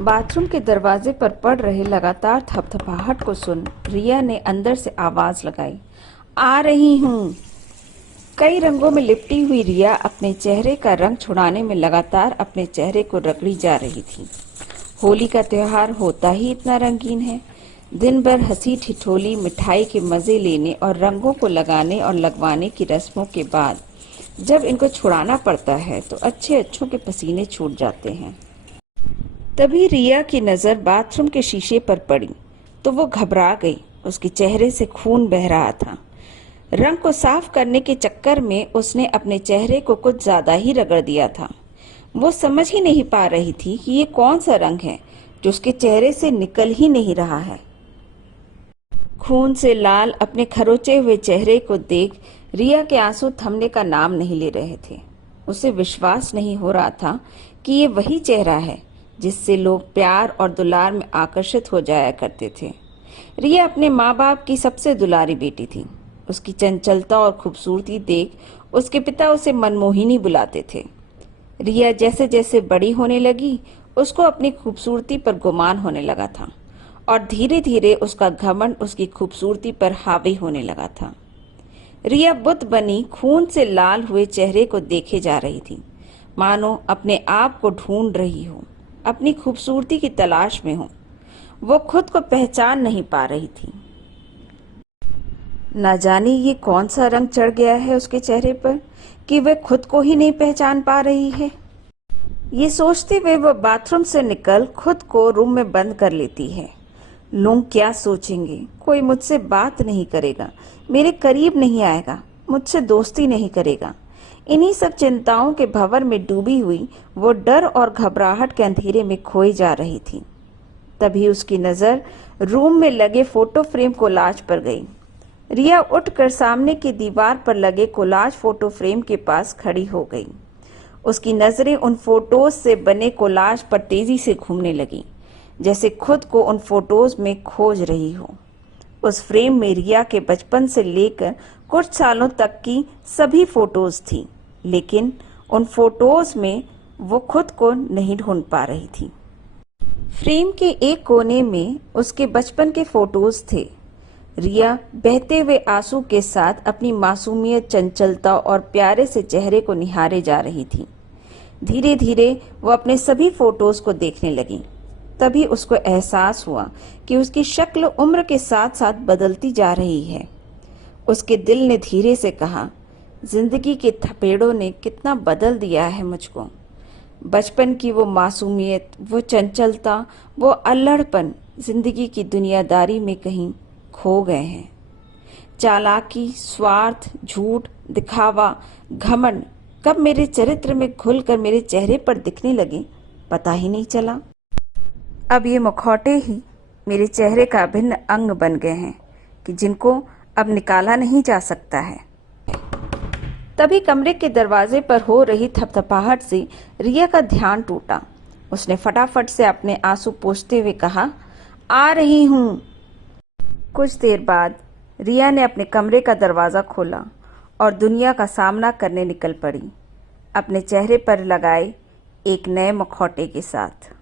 Bathroom के दरवाजे पर पड़ रहे लगातार थपथपाहट को सुन रिया ने अंदर से आवाज लगाई, आ रही हूँ। कई रंगों में लिपटी हुई रिया अपने चेहरे का रंग छुड़ाने में लगातार अपने चेहरे को रगड़ी जा रही थी। होली का त्योहार होता ही इतना रंगीन है। दिन भर हंसी ठिठोली, मिठाई के मजे लेने और रंगों को लगाने और लगवाने की रस्मों के बाद जब इनको छुड़ाना पड़ता है तो अच्छों के पसीने छूट जाते हैं। तभी रिया की नजर बाथरूम के शीशे पर पड़ी तो वो घबरा गई। उसके चेहरे से खून बह रहा था। रंग को साफ करने के चक्कर में उसने अपने चेहरे को कुछ ज्यादा ही रगड़ दिया था। वो समझ ही नहीं पा रही थी कि ये कौन सा रंग है जो उसके चेहरे से निकल ही नहीं रहा है। खून से लाल अपने खरोचे हुए चेहरे को देख रिया के आंसू थमने का नाम नहीं ले रहे थे। उसे विश्वास नहीं हो रहा था कि ये वही चेहरा है जिससे लोग प्यार और दुलार में आकर्षित हो जाया करते थे। रिया अपने माँ बाप की सबसे दुलारी बेटी थी। उसकी चंचलता और खूबसूरती देख उसके पिता उसे मनमोहिनी बुलाते थे। रिया जैसे जैसे बड़ी होने लगी उसको अपनी खूबसूरती पर गुमान होने लगा था और धीरे धीरे उसका घमंड उसकी खूबसूरती पर हावी होने लगा था। रिया बुत बनी खून से लाल हुए चेहरे को देखे जा रही थी, मानो अपने आप को ढूंढ रही हो, अपनी खूबसूरती की तलाश में हो। वो खुद को पहचान नहीं पा रही थी। ना जाने ये कौन सा रंग चढ़ गया है उसके चेहरे पर कि वह खुद को ही नहीं पहचान पा रही है। ये सोचते हुए वह बाथरूम से निकल खुद को रूम में बंद कर लेती है। लोग क्या सोचेंगे, कोई मुझसे बात नहीं करेगा, मेरे करीब नहीं आएगा, मुझसे दोस्ती नहीं करेगा। इन्हीं सब चिंताओं के भंवर में डूबी हुई वो डर और घबराहट के अंधेरे में खोई जा रही थी। तभी उसकी नजर रूम में लगे फोटो फ्रेम कोलाज पर गई। रिया उठकर सामने की दीवार पर लगे कोलाज फोटो फ्रेम के पास खड़ी हो गई। उसकी नजरें उन फोटोज से बने कोलाज पर तेजी से घूमने लगी, जैसे खुद को उन फोटोज में खोज रही हो। उस फ्रेम में रिया के बचपन से लेकर कुछ सालों तक की सभी फोटोज थी, लेकिन उन फोटोज में वो खुद को नहीं ढूंढ पा रही थी। फ्रेम के एक कोने में उसके बचपन के फोटोज थे। रिया बहते हुए आंसू के साथ अपनी मासूमियत, चंचलता और प्यारे से चेहरे को निहारे जा रही थी। धीरे धीरे वो अपने सभी फोटोज को देखने लगी। तभी उसको एहसास हुआ कि उसकी शक्ल उम्र के साथ साथ बदलती जा रही है। उसके दिल ने धीरे से कहा, जिंदगी के थपेड़ों ने कितना बदल दिया है मुझको। बचपन की वो मासूमियत, वो चंचलता, वो अल्लड़पन जिंदगी की दुनियादारी में कहीं खो गए हैं। चालाकी, स्वार्थ, झूठ, दिखावा, घमंड कब मेरे चरित्र में घुलकर मेरे चेहरे पर दिखने लगे पता ही नहीं चला। अब ये मुखौटे ही मेरे चेहरे का अभिन्न अंग बन गए हैं कि जिनको अब निकाला नहीं जा सकता है। तभी कमरे के दरवाजे पर हो रही थपथपाहट से रिया का ध्यान टूटा। उसने फटाफट से अपने आंसू पोंछते हुए कहा, आ रही हूँ। कुछ देर बाद रिया ने अपने कमरे का दरवाज़ा खोला और दुनिया का सामना करने निकल पड़ी, अपने चेहरे पर लगाए एक नए मुखौटे के साथ।